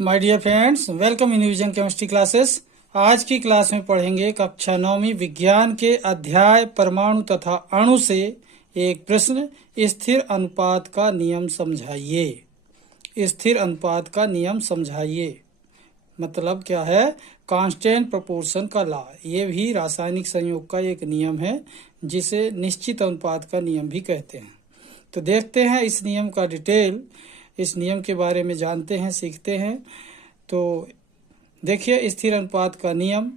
My dear friends, welcome in revision chemistry classes. आज की class में पढ़ेंगे कक्षा 9वीं विज्ञान के अध्याय परमाणु तथा अणु से एक प्रश्न, स्थिर अनुपात का नियम समझाइए। स्थिर अनुपात का नियम समझाइए मतलब क्या है? कांस्टेंट प्रोपोर्शन का लॉ। ये भी रासायनिक संयोग का एक नियम है जिसे निश्चित अनुपात का नियम भी कहते हैं। तो देखते हैं इस नियम का डिटेल, इस नियम के बारे में जानते हैं, सीखते हैं। तो देखिए स्थिर अनुपात का नियम।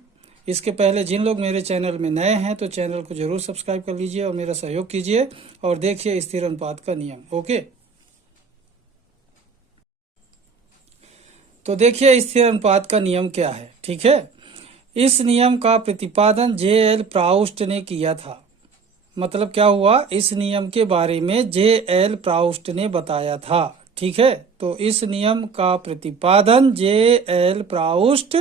इसके पहले जिन लोग मेरे चैनल में नए हैं तो चैनल को जरूर सब्सक्राइब कर लीजिए और मेरा सहयोग कीजिए और देखिए स्थिर अनुपात का नियम। ओके, तो देखिए स्थिर अनुपात का नियम क्या है। ठीक है, इस नियम का प्रतिपादन जे.एल. प्राउस्ट ने किया था। मतलब क्या हुआ? इस नियम के बारे में जे.एल. प्राउस्ट ने बताया था। ठीक है, तो इस नियम का प्रतिपादन जे.एल. प्राउस्ट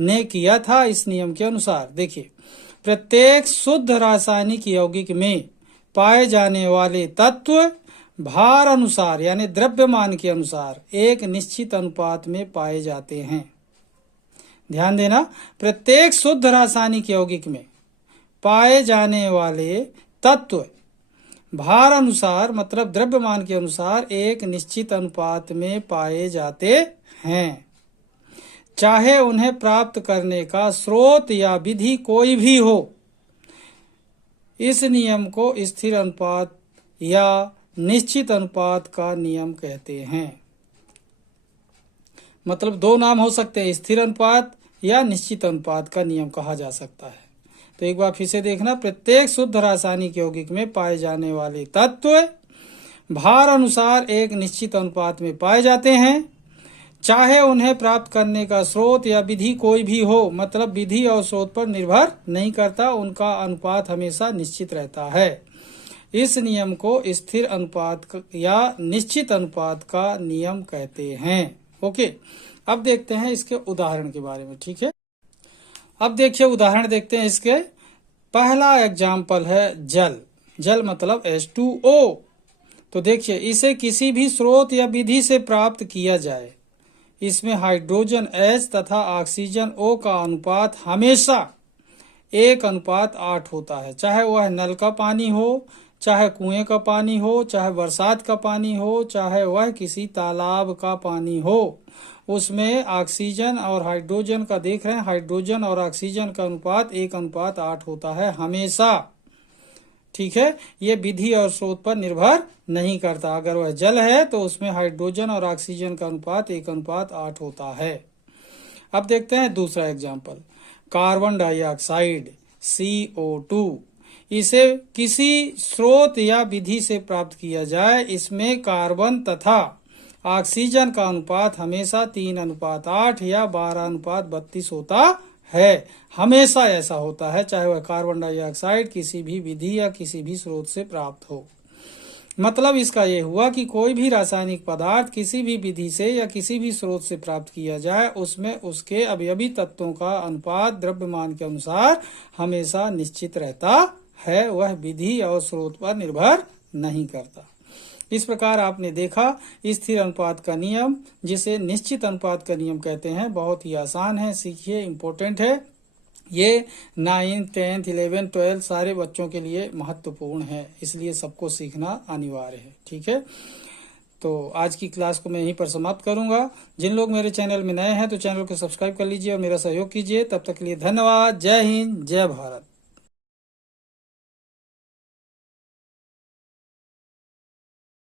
ने किया था। इस नियम के अनुसार देखिए, प्रत्येक शुद्ध रासायनिक यौगिक में पाए जाने वाले तत्व भार अनुसार यानी द्रव्यमान के अनुसार एक निश्चित अनुपात में पाए जाते हैं। ध्यान देना, प्रत्येक शुद्ध रासायनिक यौगिक में पाए जाने वाले तत्व भार अनुसार मतलब द्रव्यमान के अनुसार एक निश्चित अनुपात में पाए जाते हैं, चाहे उन्हें प्राप्त करने का स्रोत या विधि कोई भी हो। इस नियम को स्थिर अनुपात या निश्चित अनुपात का नियम कहते हैं। मतलब दो नाम हो सकते हैं, स्थिर अनुपात या निश्चित अनुपात का नियम कहा जा सकता है। तो एक बार फिर से देखना, प्रत्येक शुद्ध रासायनिक यौगिक में पाए जाने वाले तत्व भार अनुसार एक निश्चित अनुपात में पाए जाते हैं, चाहे उन्हें प्राप्त करने का स्रोत या विधि कोई भी हो। मतलब विधि और स्रोत पर निर्भर नहीं करता, उनका अनुपात हमेशा निश्चित रहता है। इस नियम को स्थिर अनुपात या निश्चित अनुपात का नियम कहते हैं। ओके, अब देखते हैं इसके उदाहरण के बारे में। ठीक है, अब देखिए उदाहरण देखते हैं इसके। पहला एग्जाम्पल है जल। जल मतलब H2O। तो देखिए, इसे किसी भी स्रोत या विधि से प्राप्त किया जाए, इसमें हाइड्रोजन H तथा ऑक्सीजन O का अनुपात हमेशा 1:8 होता है। चाहे वह नल का पानी हो, चाहे कुएं का पानी हो, चाहे बरसात का पानी हो, चाहे वह किसी तालाब का पानी हो, उसमें ऑक्सीजन और हाइड्रोजन का देख रहे हैं, हाइड्रोजन और ऑक्सीजन का अनुपात 1:8 होता है हमेशा। ठीक है, ये विधि और स्रोत पर निर्भर नहीं करता। अगर वह जल है तो उसमें हाइड्रोजन और ऑक्सीजन का अनुपात 1:8 होता है। अब देखते हैं दूसरा एग्जाम्पल, कार्बन डाइऑक्साइड CO2। इसे किसी स्रोत या विधि से प्राप्त किया जाए, इसमें कार्बन तथा ऑक्सीजन का अनुपात हमेशा 3:8 या 12:32 होता है। हमेशा ऐसा होता है, चाहे वह कार्बन डाइऑक्साइड किसी भी विधि या किसी भी स्रोत से प्राप्त हो। मतलब इसका यह हुआ कि कोई भी रासायनिक पदार्थ किसी भी विधि से या किसी भी स्रोत से प्राप्त किया जाए, उसमें उसके अवयवी तत्वों का अनुपात द्रव्यमान के अनुसार हमेशा निश्चित रहता है। वह विधि और स्रोत पर निर्भर नहीं करता। इस प्रकार आपने देखा स्थिर अनुपात का नियम, जिसे निश्चित अनुपात का नियम कहते हैं। बहुत ही आसान है, सीखिए, इम्पोर्टेंट है। ये 9th 10th 11th 12th सारे बच्चों के लिए महत्वपूर्ण है, इसलिए सबको सीखना अनिवार्य है। ठीक है, तो आज की क्लास को मैं यहीं पर समाप्त करूंगा। जिन लोग मेरे चैनल में नए हैं तो चैनल को सब्सक्राइब कर लीजिए और मेरा सहयोग कीजिए। तब तक के लिए धन्यवाद। जय हिंद, जय भारत।